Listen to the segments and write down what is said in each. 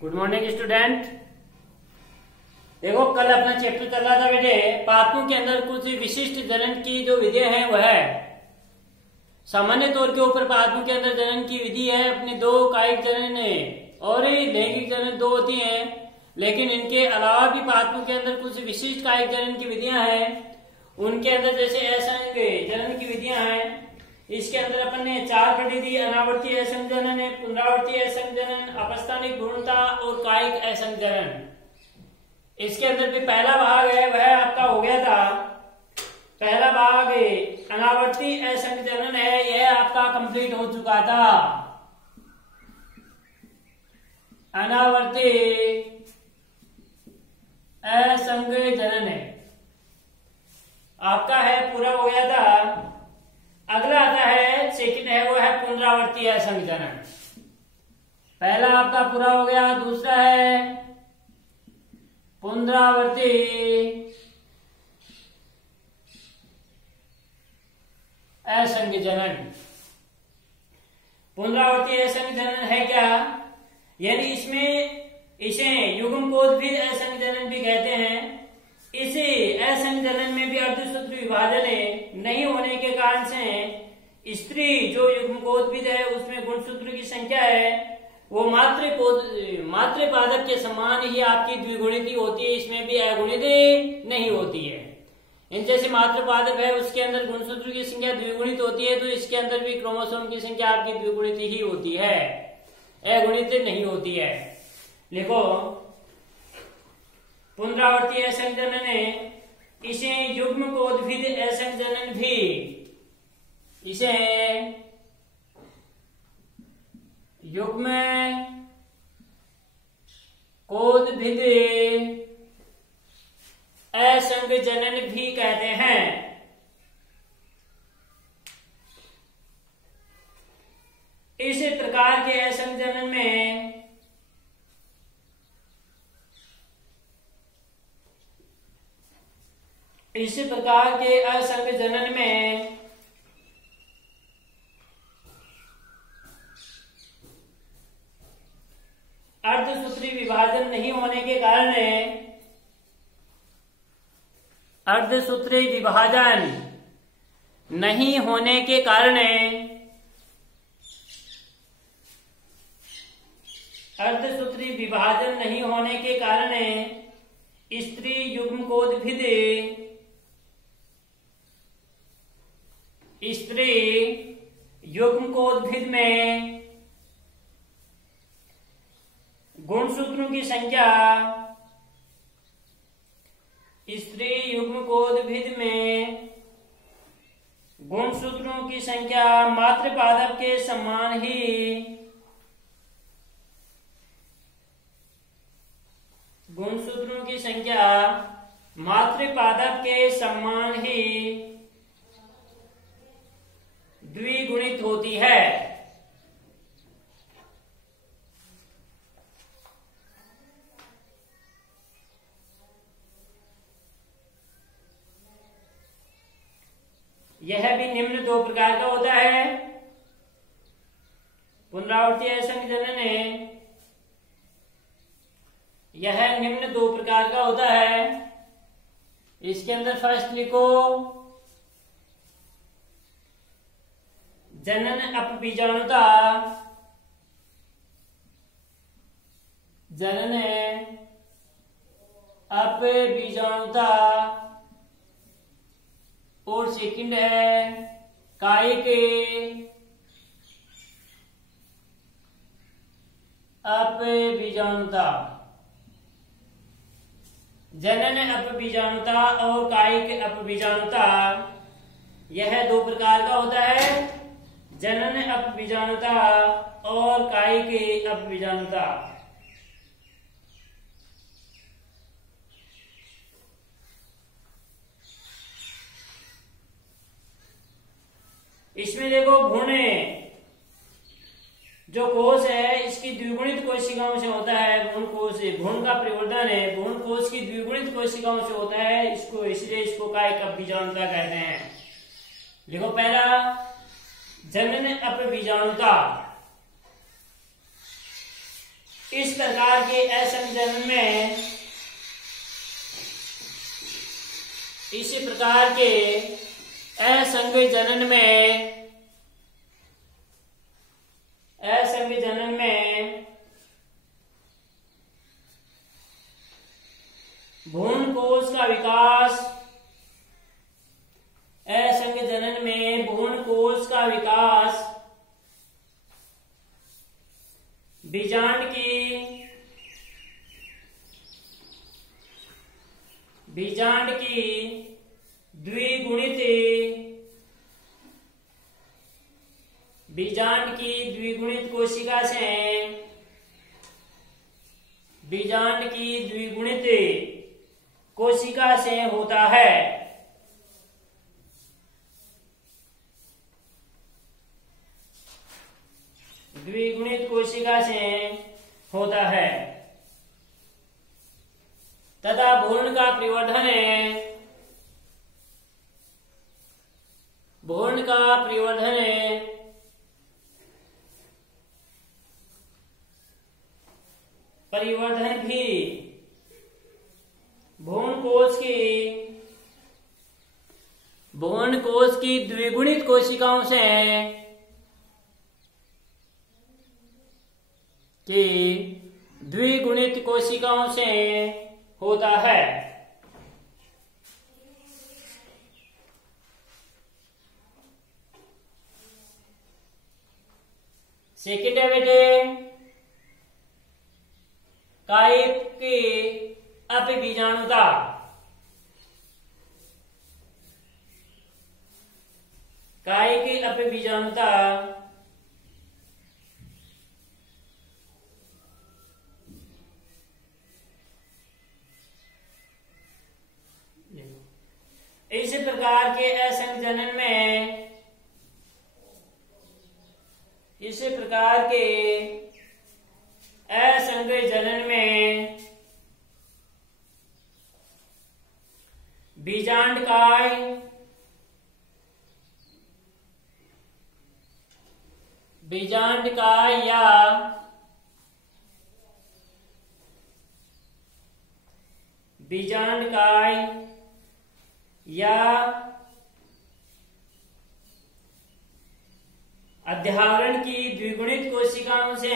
Good morning student. देखो कल अपना चैप्टर चल रहा था बेटे, पादपों के अंदर कुछ विशिष्ट जनन की जो विधियां हैं वह है सामान्य तौर के ऊपर पादपों के अंदर जनन की विधि है अपने दो कायिक जनन और लैंगिक जनन दो होती हैं, लेकिन इनके अलावा भी पादपों के अंदर कुछ विशिष्ट कायिक जनन की विधियां हैं। उनके अंदर जैसे असंग जनन की विधियां हैं, इसके अंदर अपन ने चार पढ़ी थी। अनावर्ती असंग जनन है, पुनरावर्ती असंग जनन, अपस्थानिक भ्रूणता और कायिक असंग जनन। इसके अंदर भी पहला भाग है वह आपका हो गया था। पहला भाग अनावर्ती असंग जनन है, यह आपका कंप्लीट हो चुका था। अनावर्ती असंग जनन है आपका है, पूरा हो गया था। अगला आता है सेकंड है, वो है पुनरावर्ती असंग जनन। पहला आपका पूरा हो गया, दूसरा है पुनरावर्ती असंग जनन। पुनरावर्ती असंग जनन है क्या, यानी इसमें इसे युग्मकोद्भिद असंग जनन भी कहते हैं। इसे असंग जनन में भी अर्धसूत्र विभाजन नहीं होने के कारण से स्त्री जो युग्मकोद्भिद है उसमें गुणसूत्र की संख्या है वो मातृपादप के समान ही आपकी द्विगुणित होती है, इसमें भी अगुणित नहीं होती है। इन जैसे मातृपादप है उसके अंदर गुणसूत्र की संख्या द्विगुणित होती है, तो इसके अंदर भी क्रोमोसोम की संख्या आपकी द्विगुणित ही होती है, अगुणित नहीं होती है। लिखो पुनरावर्ती असंग जनन है, इसे युग्मकोद्भिद असंग जनन भी, इसे युग्म कोद्भिद असंग जनन भी कहते हैं। इस प्रकार के असंग जनन में इस प्रकार के असंग जनन में अर्धसूत्री विभाजन नहीं होने के कारण, अर्धसूत्री विभाजन नहीं होने के कारण, अर्धसूत्री विभाजन नहीं होने के कारण स्त्री युग्मकोद्भिद, स्त्री युग्मकोद्भिद में गुणसूत्रों की संख्या, स्त्री युग्मकोद्भिद में गुणसूत्रों की संख्या मातृपादप के समान ही, गुणसूत्रों की संख्या मातृपादप के समान ही द्विगुणित होती है। यह भी निम्न दो प्रकार का होता है। पुनरावर्ती असंग जनन है, यह निम्न दो प्रकार का होता है। इसके अंदर फर्स्ट लिखो जनन अपबीजाणुता, जनन अपबीजाणुता, और सेकंड है कायिक अपबीजाणुता। जनन अपबीजाणुता और कायिक अपबीजाणुता यह दो प्रकार का होता है, जनन अपबीजाणुता और कायिक अपबीजाणुता। इसमें देखो भ्रूण जो कोश है इसकी द्विगुणित कोशिकाओं से होता है। भ्रूण कोश, भ्रूण का परिवर्धन है भ्रूण कोश की द्विगुणित कोशिकाओं से होता है, इसको इसलिए इसको कायिक अपबीजाणुता कहते हैं। देखो पहला जनन अपबीजाणुता, इस प्रकार के असंग जनन में भ्रूण कोश का विकास, असंग जनन में भ्रूण कोश का विकास बीजांड की द्विगुणित कोशिका से होता है। द्विगुणित कोशिका से होता है तथा भ्रूण का परिवर्धन भी भ्रूण कोश की द्विगुणित कोशिकाओं से होता है। सेकेंड है बेटे कायिक की अपबीजाणुता। इस प्रकार के असंग जनन में बीजांडकाय या अध्यावरण की द्विगुणित कोशिकाओं से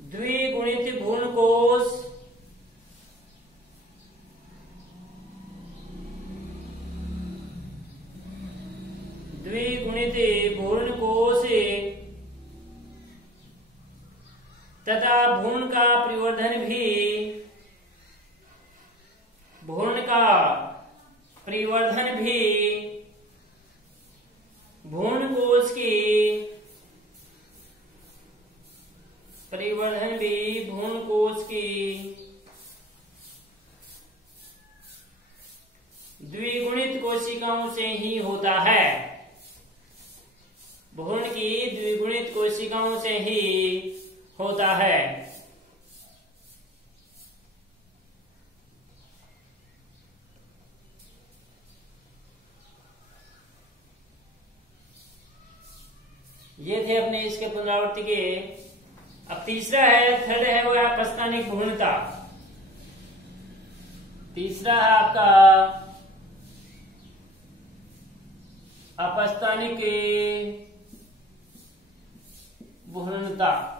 द्विगुणित भ्रूण कोश तथा भ्रूण का परिवर्धन भी भ्रूण कोश की द्विगुणित कोशिकाओं से ही होता है। भ्रूण की द्विगुणित कोशिकाओं से ही होता है। ये थे अपने इसके पुनरावृत्ति के। अब तीसरा है, थर्ड है वो अपस्थानिक भ्रूणता। तीसरा है आपका अपस्थानिक भ्रूणता।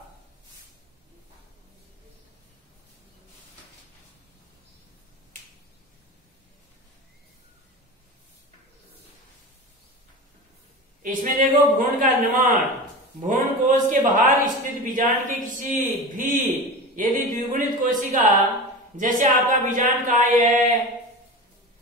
इसमें देखो भ्रूण का निर्माण भ्रूण कोश के बाहर स्थित बीजांड की किसी भी यदि द्विगुणित कोशिका जैसे आपका बीजांडकाय है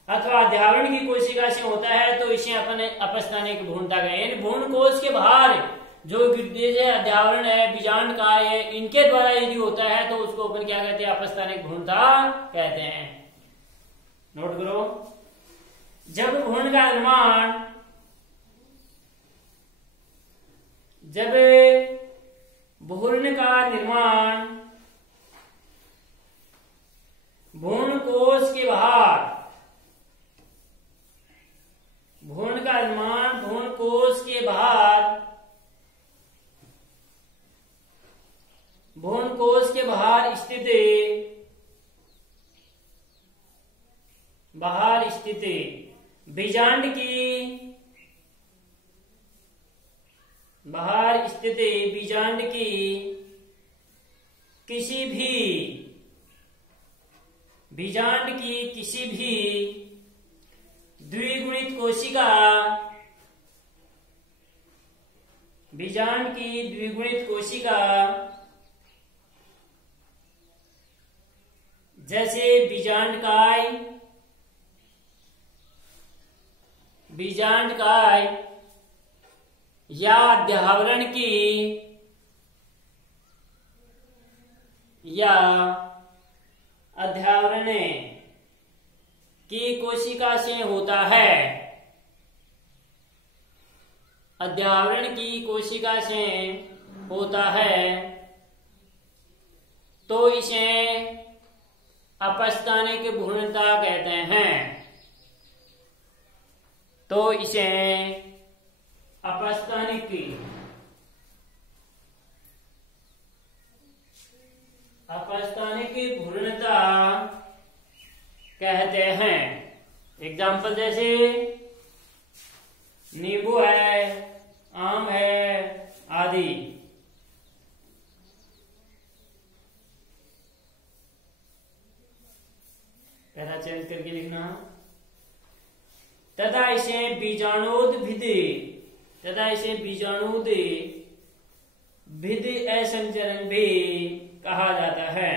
अथवा अध्यावरण की कोशिका से होता है तो इसे अपन अपस्थानिक भ्रूणता कहें। भ्रूण कोश के बाहर जो अध्यावरण है बीजांडकाय है इनके द्वारा यदि होता है तो उसको अपन क्या कहते हैं? अपस्थानिक भ्रूणता कहते हैं। नोट करो, जब भ्रूण का निर्माण बाहर स्थित बीजांड की किसी भी द्विगुणित कोशिका, बीजांड की द्विगुणित कोशिका जैसे बीजांडकाय या अध्यावरण की कोशिका से होता है, अध्यावरण की कोशिका से होता है, तो इसे अपस्थानिक भ्रूणता कहते हैं। तो इसे अपस्थानिक भ्रूणता कहते हैं। एग्जाम्पल जैसे नींबू है, आम है आदि। पहला चेंज करके लिखना। तथा इसे बीजाणुद असंचरण भी कहा जाता है।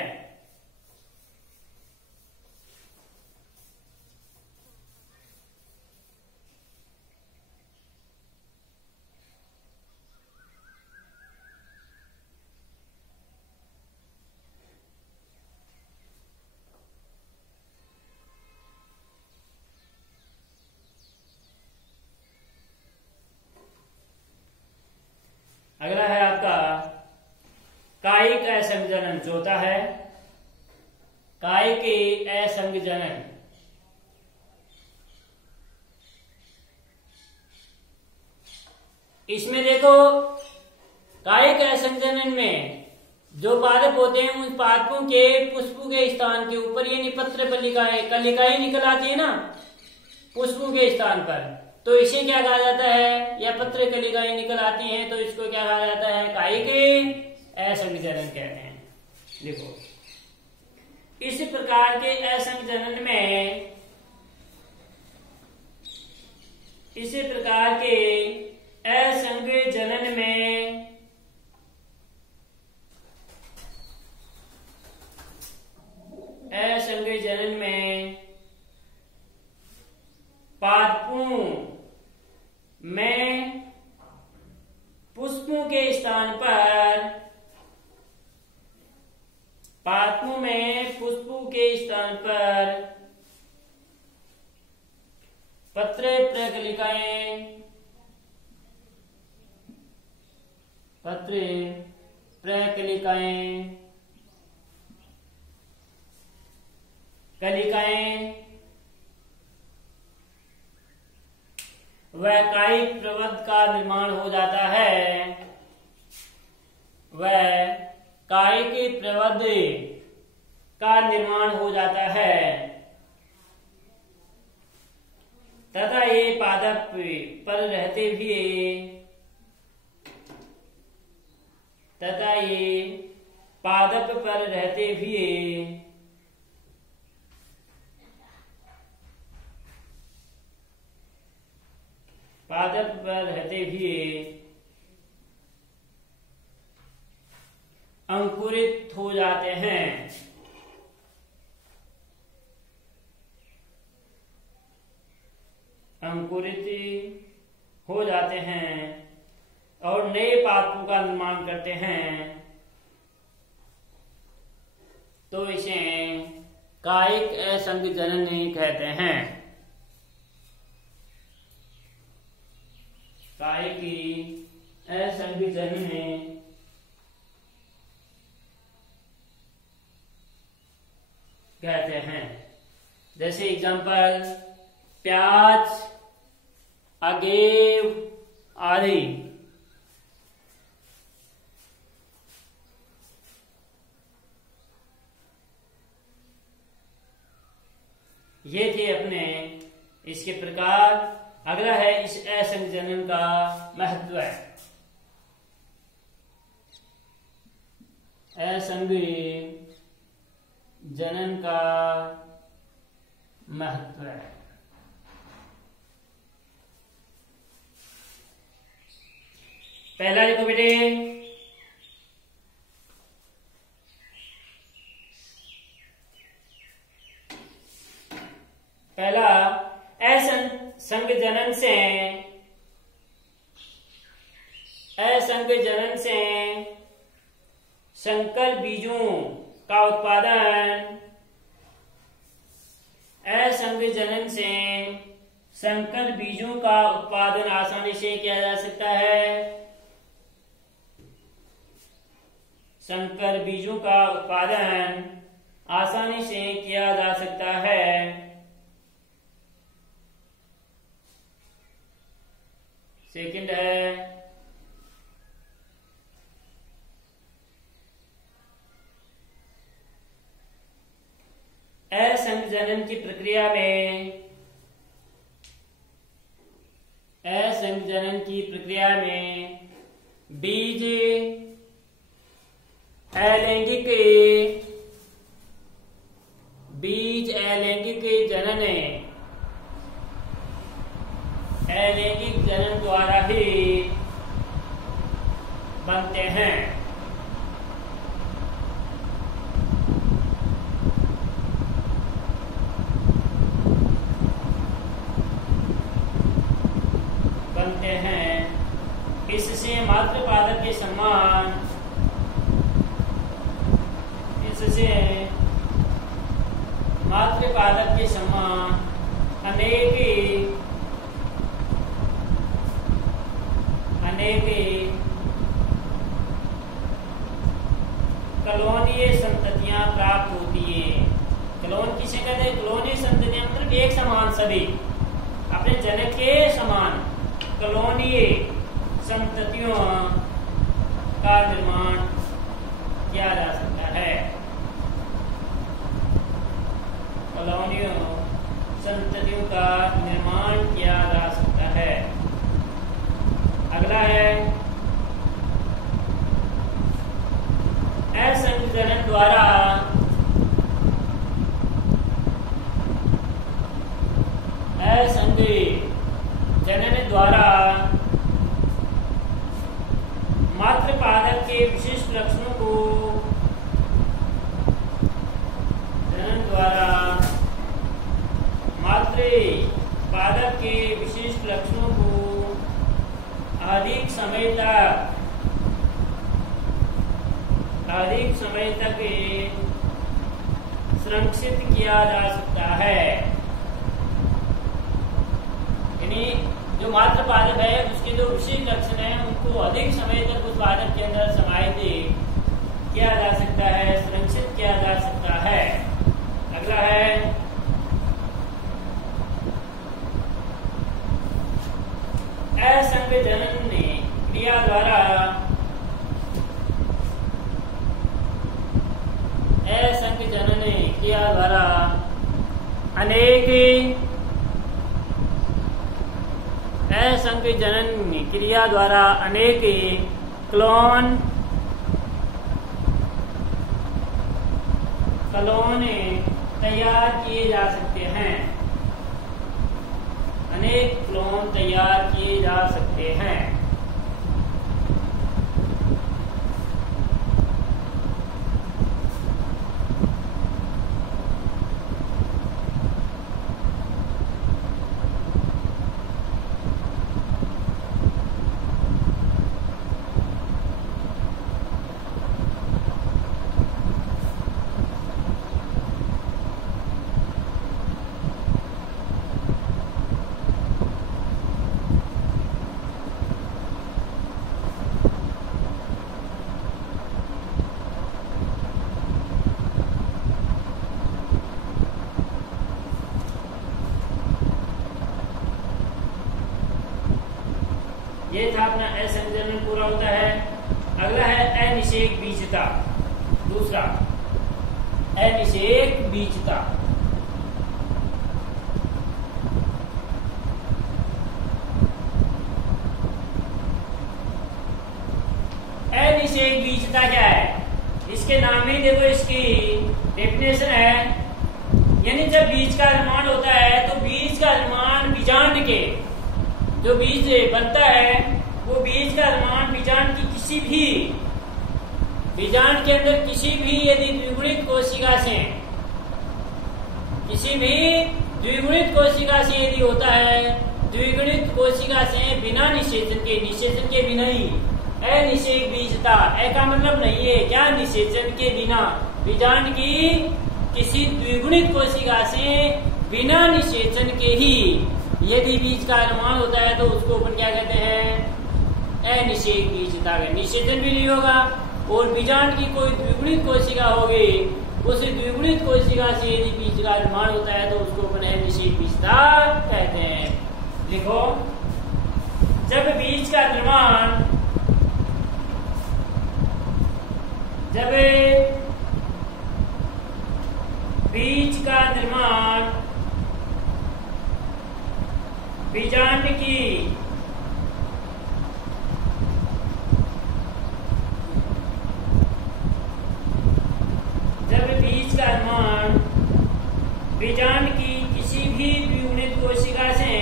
अगला है आपका कायिक असंजनन। चौथा है कायिक असंजनन। इसमें देखो, कायिक असंजनन में जो पादप होते हैं उन पादपों के पुष्पों के स्थान के ऊपर यानी पत्र कलिकाएं निकल आती है ना पुष्पों के स्थान पर, तो इसे क्या कहा जाता है? या पत्र कलिकाएं निकल आती हैं तो इसको क्या कहा जाता है? कायिक असंजनन कहते हैं। देखो, इस प्रकार के असंजनन में असंजनन में पादपों में पुष्पों के स्थान पर पत्र कलिकाएं वह कायिक प्रवध का निर्माण हो जाता है। वह कायिक प्रवध का निर्माण हो जाता है तथा ये पादप पर रहते हुए अंकुरित हो जाते हैं। और नए पादपों का निर्माण करते हैं, तो इसे कायिक असंजनन कहते हैं। कायिक असंजनन कहते हैं। जैसे एग्जांपल प्याज, अगेव आदि। ये थे अपने इसके प्रकार। अगला है इस असंगजनन का महत्व। असंगजनन का महत्व। पहला देखो बेटे, पहला असंगजनन से संकर बीजों का उत्पादन, असंगजनन से संकर बीजों का उत्पादन आसानी से किया जा सकता है। संकर बीजों का उत्पादन आसानी से किया जा सकता है। सेकंड है असंगजनन की प्रक्रिया में बीज अलैंगिक जनन द्वारा ही बनते हैं। इससे मातृपादप के समान अनेक कलोनीय संततियां प्राप्त होती है। क्लोन किसे कहते हैं? कलोनीय संततियां मतलब एक समान, सभी अपने जनक के समान कलोनीय संततियों का निर्माण किया जा सकता है। कॉलोनियों संततियों का निर्माण किया जा सकता है। अगला है असंगजनन द्वारा मातृपादप के विशिष्ट लक्षणों को अधिक समय तक संरक्षित किया जा सकता है। यानी जो मात्र पादप है उसके जो विशेष लक्षण है उनको अधिक समय तक उस पादप के अंदर समाहित किया जा सकता है, संरक्षित किया जा सकता है। अगला है असंगजनन क्रिया द्वारा अनेक क्लोन तैयार किए जा सकते हैं। अनेक क्लोन तैयार किए जा सकते हैं। ये था अपना असंगजनन पूरा होता है। अगला है अनिषेक बीजता। दूसरा अनिषेक बीजता। देखो इसकी डेफिनेशन है, यानी जब बीज का निर्माण होता है तो बीज का निर्माण बीजांड के, जो बीज बनता है वो बीज का निर्माण बीजांड की किसी भी, बीजांड के अंदर किसी भी यदि द्विगुणित कोशिका से, किसी भी द्विगुणित कोशिका से यदि होता है, द्विगुणित कोशिका से बिना निषेचन के, निषेचन के बिना ही, अनिषेक बीजता, ए का मतलब नहीं है क्या, निषेचन के बिना, बीजांड की किसी द्विगुणित कोशिका से बिना निषेचन के ही यदि बीज का निर्माण होता है तो उसको अपन क्या कहते हैं, अनिषेक बीजता। निषेचन भी नहीं होगा और बीजांड की कोई द्विगुणित कोशिका होगी, उस द्विगुणित कोशिका से यदि बीज का निर्माण होता है तो उसको अपन अनिषेक बीजता कहते हैं। लिखो, जब बीज का निर्माण, जब बीज का निर्माण बीजांड की बीजांड की किसी भी द्विगुणित कोशिका से,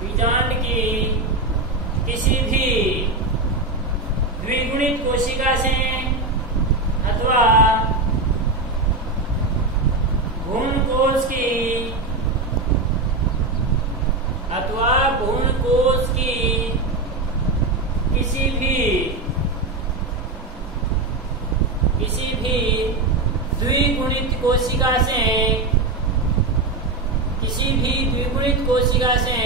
बीजांड की किसी भी द्विगुणित कोशिका से अथवा भ्रूण कोश की, अथवा भ्रूण कोश की किसी भी द्विगुणित कोशिका से, किसी भी द्विगुणित कोशिका से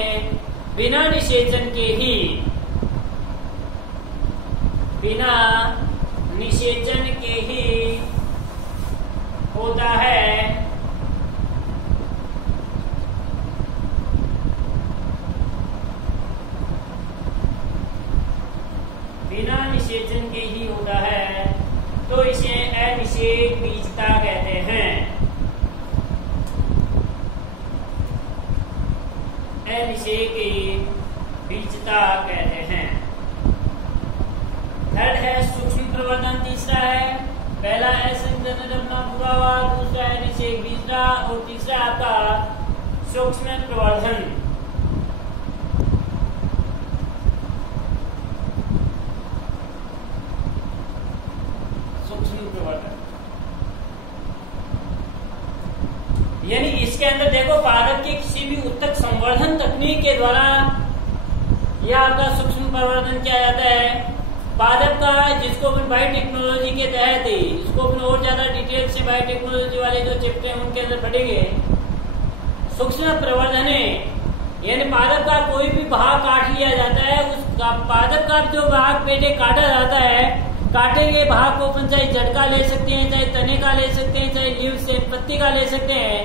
बिना निषेचन के ही, बिना निषेचन के ही होता है, बिना निषेचन के ही होता है तो इसे अनिषेक बीजता कहते हैं। अनिषेक बीजता कहते हैं। थर्ड है सूक्ष्म प्रवर्धन, तीसरा है, पहला है संजनन अपना पूरा हुआ, दूसरा है अनिषेक बीजता और तीसरा आपका सूक्ष्म प्रवर्धन। यानी इसके अंदर देखो पादप के किसी भी उत्तक संवर्धन तकनीक के द्वारा यह आपका सूक्ष्म प्रवर्धन किया जाता है। पादप का, जिसको अपन बायोटेक्नोलॉजी के तहत, इसको अपन और ज्यादा डिटेल से बायोटेक्नोलॉजी वाले जो चैप्टर हैं उनके अंदर पढ़ेंगे। सूक्ष्म प्रवर्धन यानी पादप का कोई भी भाग काट लिया जाता है, उस पादप का जो भाग पहले काटा जाता है, काटे गए भाग को अपन चाहे जड़ का ले सकते हैं, चाहे तने का ले सकते हैं, चाहे लीव से पत्ती का ले सकते हैं,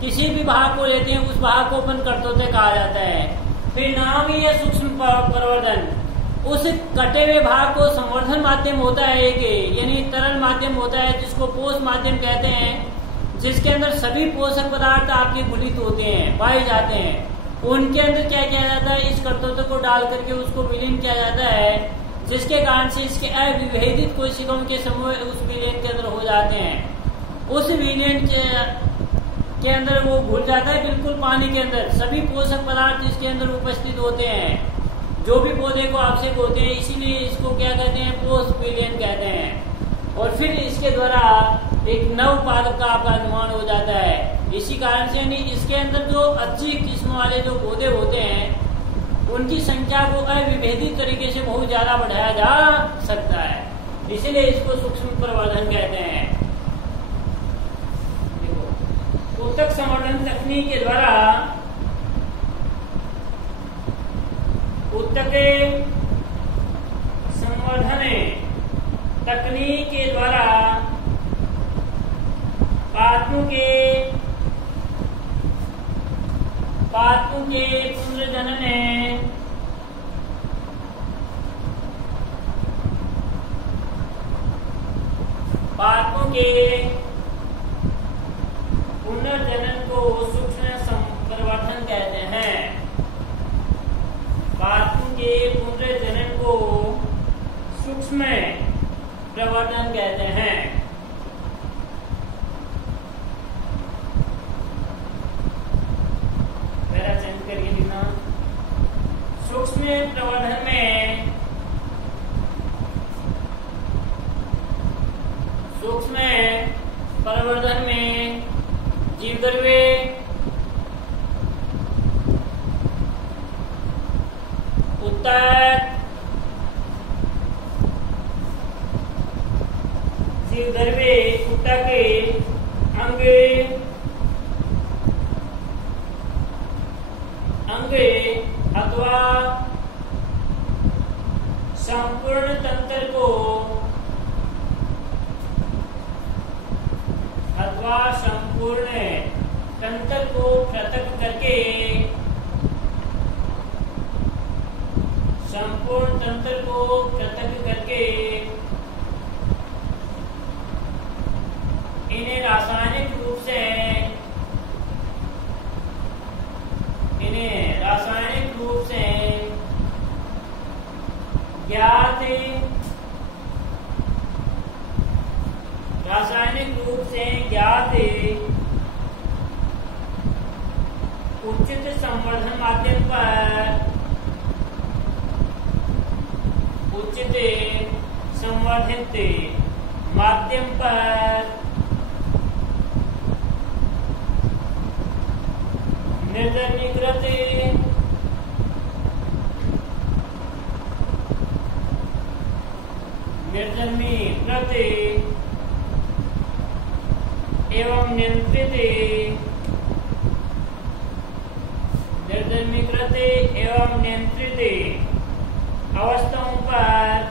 किसी भी भाग को लेते हैं उस भाग को अपन कर्तोत्य कहा जाता है। फिर नाम ही है सूक्ष्म प्रवर्धन। उस कटे हुए भाग को संवर्धन माध्यम होता है एक, यानी तरल माध्यम होता है जिसको पोष माध्यम कहते हैं, जिसके अंदर सभी पोषक पदार्थ आपके घुलित होते हैं, पाए जाते हैं। उनके अंदर क्या किया जाता है, इस कर्तव्य को डाल करके उसको विलीन किया जाता है, जिसके कारण से इसके अविभेदित कोशिकाओं के समूह उस विलयन के अंदर हो जाते हैं। उस विलयन के अंदर वो घुल जाता है बिल्कुल पानी के अंदर, सभी पोषक पदार्थ इसके अंदर उपस्थित होते हैं जो भी पौधे को आवश्यक होते हैं, इसीलिए इसको क्या कहते हैं, पोस्ट विलयन कहते हैं। और फिर इसके द्वारा एक नव पादप का आपका निर्माण हो जाता है। इसी कारण से इसके अंदर जो अच्छी किस्म वाले जो पौधे होते हैं उनकी संख्या को अविभेदित तरीके से बहुत ज्यादा बढ़ाया जा सकता है, इसीलिए इसको सूक्ष्म प्रवर्धन कहते हैं। उत्तक संवर्धन तकनीक के द्वारा उत्तक संवर्धन तकनीक के द्वारा पादपों के पुनर्जनन को सूक्ष्म प्रवर्धन कहते हैं। पादपों के पुनर्जनन को सूक्ष्म प्रवर्धन कहते हैं। मेरा चेंज करके लिखना। सूक्ष्म प्रवर्धन में जीवद्रव्य उत्तक जीवद्रव्य उत्तक अंग अथवा संपूर्ण तंत्र को पृथक करके इन्हें रासायनिक रूप से ज्ञात उचित संवर्धन माध्यम पर निर्जमीकृत एवं नियंत्रित अवस्थाओं पर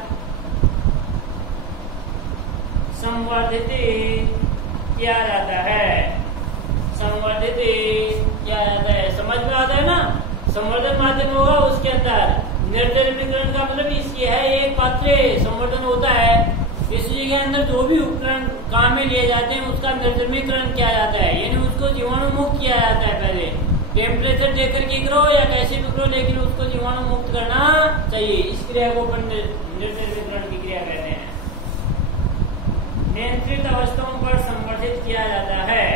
संवर्धित किया जाता है। समझ में आता है ना? संवर्धन माध्यम होगा, उसके अंदर निर्जलीकरण का मतलब इसलिए है, एक पात्र संवर्धन होता है, इसलिए के अंदर जो भी उपकरण काम में लिए जाते हैं उसका निर्जलीकरण किया जाता है, यानी उसको जीवाणु मुक्त किया जाता है। पहले टेम्परेचर देकर के करो या कैसे भी करो, लेकिन उसको जीवाणु मुक्त करना चाहिए। इस क्रिया को निर्जलीकरण की क्रिया कहते हैं। नियंत्रित अवस्थाओं पर संवर्धित किया जाता है।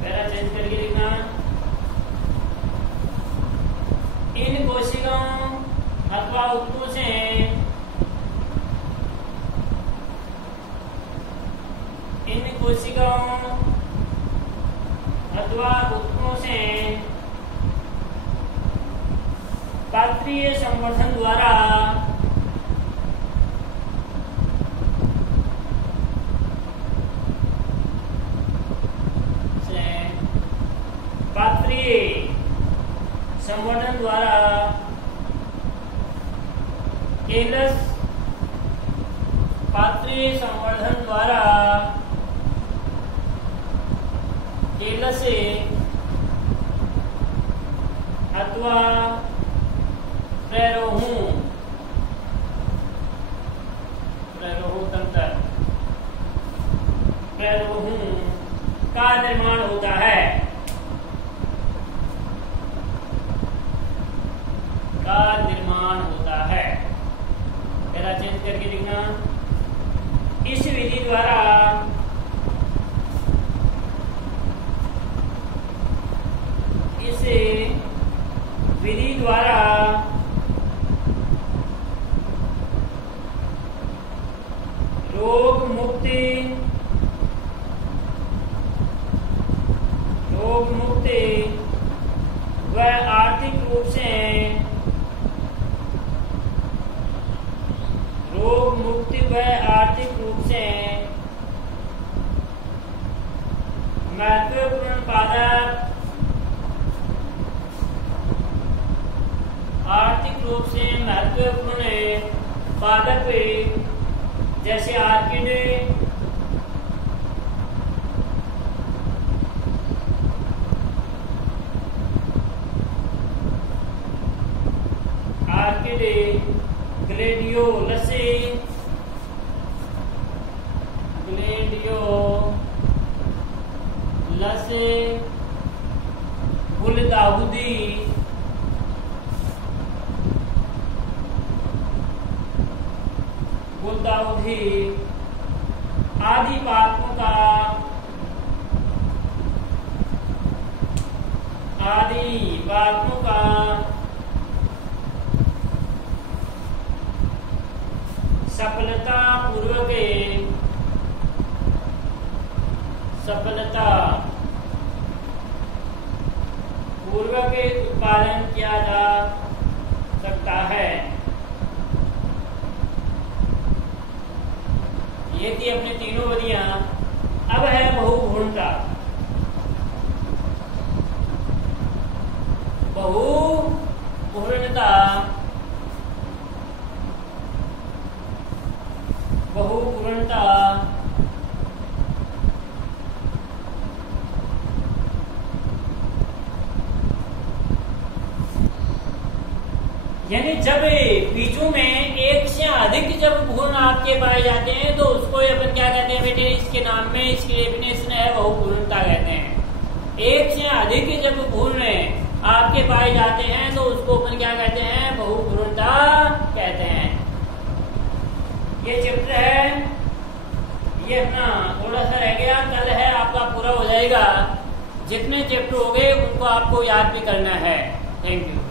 पहला चेंज करके लिखना। इन कोशिकाओं अथवा उत्तकों से पात्रीय संवर्धन द्वारा केलस अथवा प्ररोहू तंत्र का निर्माण होता है। मेरा चेंज करके लिखना। इस विधि द्वारा रोग मुक्ति व आर्थिक रूप से महत्वपूर्ण पादप जैसे आर्किड, ग्लेडियोलस, गुलदाउदी गुलदाउदी आदि पादपों का सफलता पूर्वक उत्पादन किया जा सकता है। ये थी अपनी तीनों विधियां। अब है बहुभ्रूणता। बहुभ्रूणता यानी जब बीजों में एक से अधिक जब भ्रूण आपके पाए जाते हैं तो उसको अपन क्या कहते हैं बेटे, इसके नाम में इसकी डेफिनेशन है बहुभ्रूणता कहते हैं। एक से अधिक जब भ्रूण आपके पाए जाते हैं तो उसको अपन क्या कहते हैं, बहुभ्रूणता कहते हैं। ये चैप्टर है, ये अपना थोड़ा सा रह गया, कल है आपका पूरा हो जाएगा। जितने चैप्टर हो गए उनको आपको याद भी करना है। Thank you.